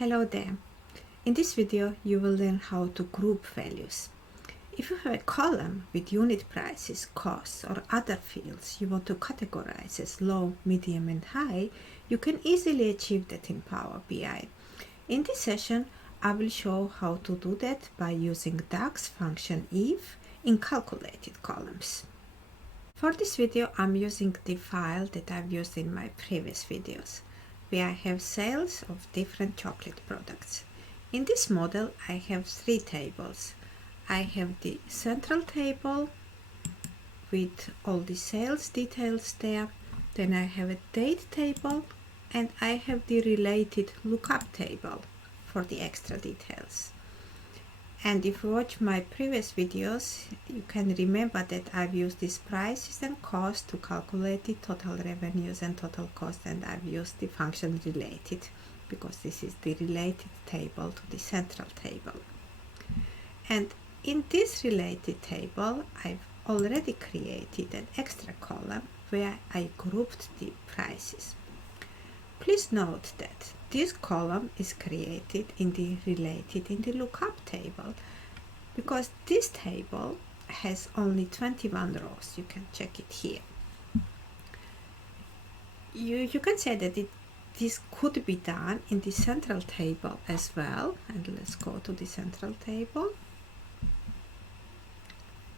Hello there. In this video you will learn how to group values. If you have a column with unit prices, costs or other fields you want to categorize as low, medium and high, you can easily achieve that in Power BI. In this session I will show how to do that by using DAX Function IF in calculated columns. For this video I'm using the file that I've used in my previous videos, where I have sales of different chocolate products. In this model I have three tables. I have the central table with all the sales details there, then I have a date table, and I have the related lookup table for the extra details. And if you watch my previous videos, you can remember that I've used these prices and costs to calculate the total revenues and total cost, and I've used the function related because this is the related table to the central table. And in this related table, I've already created an extra column where I grouped the prices. Please note that this column is created in the related in the lookup table because this table has only 21 rows. You can check it here. You can say that this could be done in the central table as well, and let's go to the central table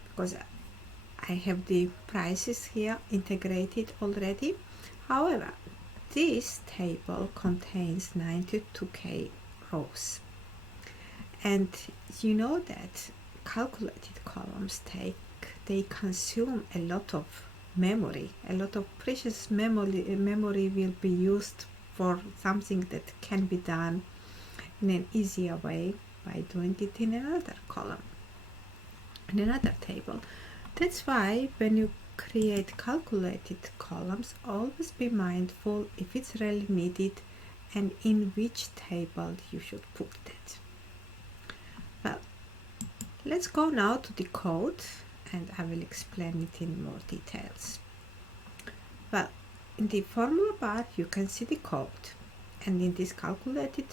because I have the prices here integrated already. However, this table contains 92k rows, and you know that calculated columns they consume a lot of memory. A lot of precious memory will be used for something that can be done in an easier way by doing it in another column, in another table. That's why when you create calculated columns, always be mindful if it's really needed and in which table you should put that. Well, let's go now to the code and I will explain it in more details. Well, in the formula bar you can see the code, and in this calculated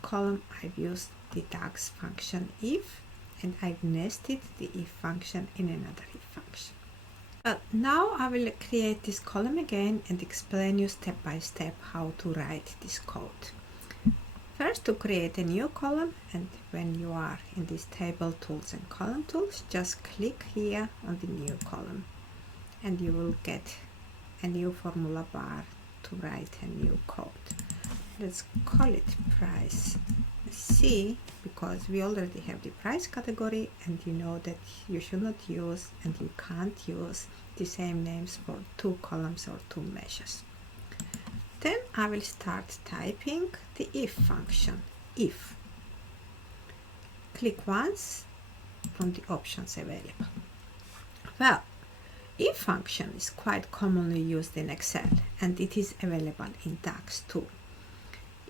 column I've used the DAX function if, and I've nested the if function in another if function. Now I will create this column again and explain you step by step how to write this code. First, to create a new column, and when you are in this table tools and column tools, just click here on the new column and you will get a new formula bar to write a new code. Let's call it price C because we already have the price category, and you know that you should not use and you can't use the same names for two columns or two measures. Then I will start typing the if function, if. Click once from the options available. Well, if function is quite commonly used in Excel and it is available in DAX too.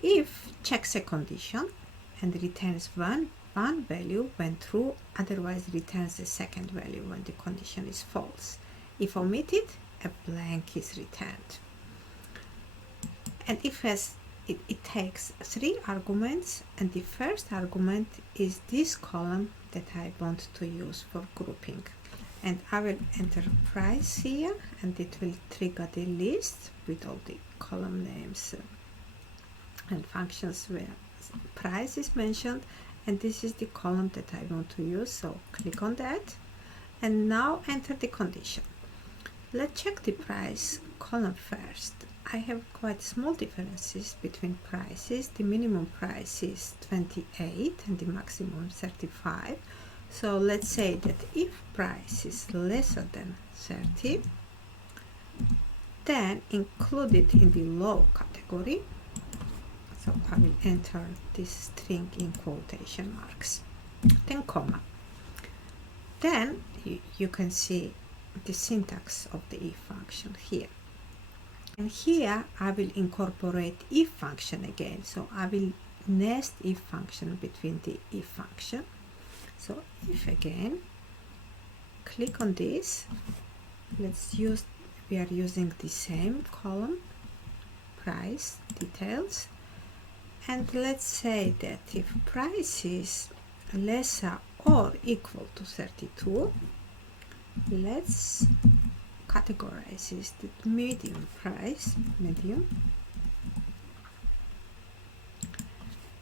If checks a condition and returns one value when true, otherwise returns a second value when the condition is false. If omitted, a blank is returned. And if it takes three arguments, and the first argument is this column that I want to use for grouping. And I will enter price here, and it will trigger the list with all the column names and functions where price is mentioned, and this is the column that I want to use, so click on that and now enter the condition. Let's check the price column first. I have quite small differences between prices. The minimum price is 28 and the maximum 35, so let's say that if price is lesser than 30, then include it in the low category. So I will enter this string in quotation marks, then comma. Then you can see the syntax of the if function here. And here I will incorporate if function again. So I will nest if function between the if function. So if again, click on this. We are using the same column, price, details. And let's say that if price is lesser or equal to 32, let's categorize this the medium price, medium.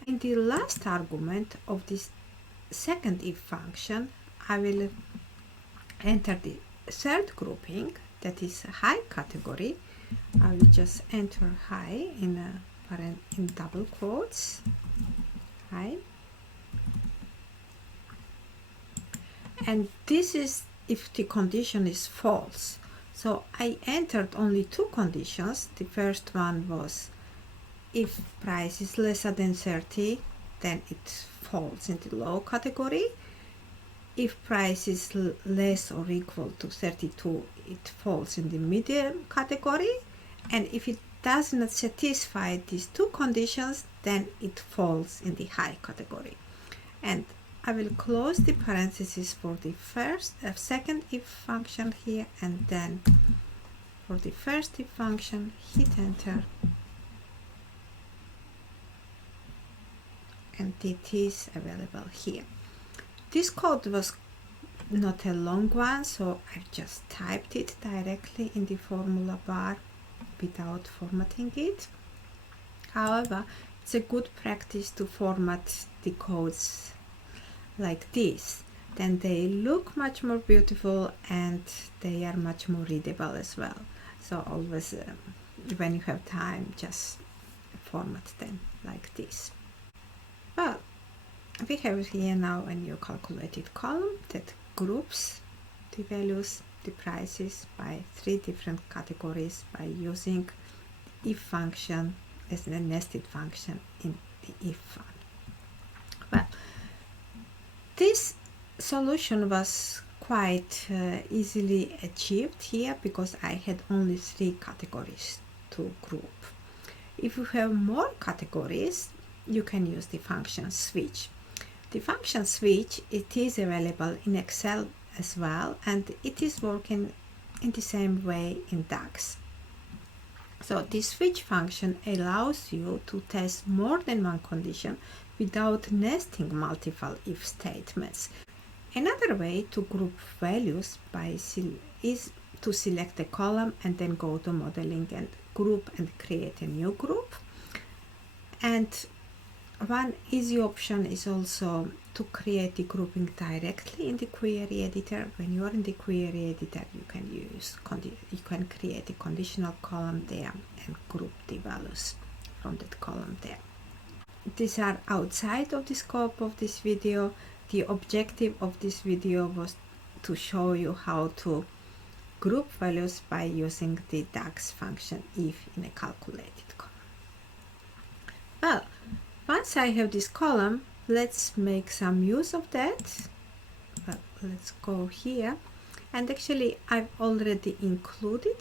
In the last argument of this second if function, I will enter the third grouping, that is high category. I will just enter high in double quotes, high. And this is if the condition is false. So I entered only two conditions. The first one was if price is lesser than 30, then it falls in the low category. If price is less or equal to 32, it falls in the medium category. And if it does not satisfy these two conditions, then it falls in the high category. And I will close the parentheses for the second if function here, and then for the first if function, hit enter. And it is available here. This code was not a long one, so I've just typed it directly in the formula bar without formatting it. However, it's a good practice to format the codes like this. Then they look much more beautiful and they are much more readable as well. So always, when you have time, just format them like this. Well, we have here now a new calculated column that groups the values, the prices by three different categories by using if function as a nested function in the if file. Well, this solution was quite easily achieved here because I had only three categories to group. If you have more categories, you can use the function switch. The function switch, it is available in Excel as well, and it is working in the same way in DAX. So the switch function allows you to test more than one condition without nesting multiple if statements. Another way to group values is to select a column and then go to modeling and group and create a new group. And one easy option is also to create the grouping directly in the query editor. When you are in the query editor, you can create a conditional column there and group the values from that column there. These are outside of the scope of this video. The objective of this video was to show you how to group values by using the DAX function if in a calculated column. Well, once I have this column, let's make some use of that. Well, let's go here. And actually, I've already included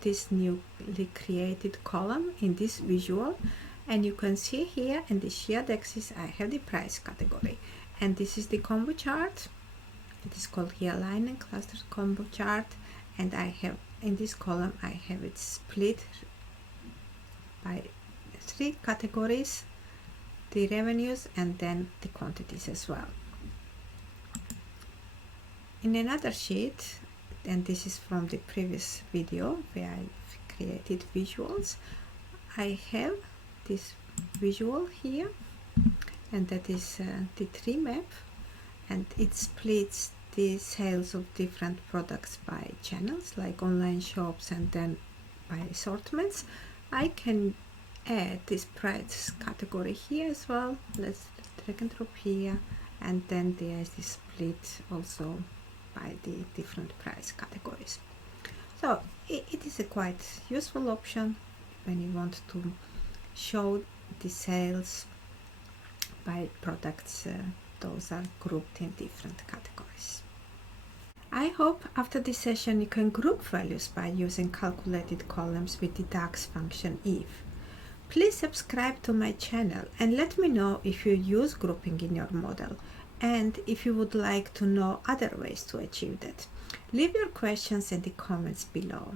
this newly created column in this visual. And you can see here in the shared axis, I have the price category. And this is the combo chart. It is called here line and cluster combo chart. And I have in this column, I have it split by three categories: the revenues and then the quantities as well. In another sheet, and this is from the previous video where I created visuals, I have this visual here, and that is the tree map, and it splits the sales of different products by channels like online shops and then by assortments. I can add this price category here as well. Let's drag and drop here, and then there is the split also by the different price categories. So it is a quite useful option when you want to show the sales by products. Those are grouped in different categories. I hope after this session you can group values by using calculated columns with the DAX function if. Please subscribe to my channel and let me know if you use grouping in your model and if you would like to know other ways to achieve that. Leave your questions in the comments below.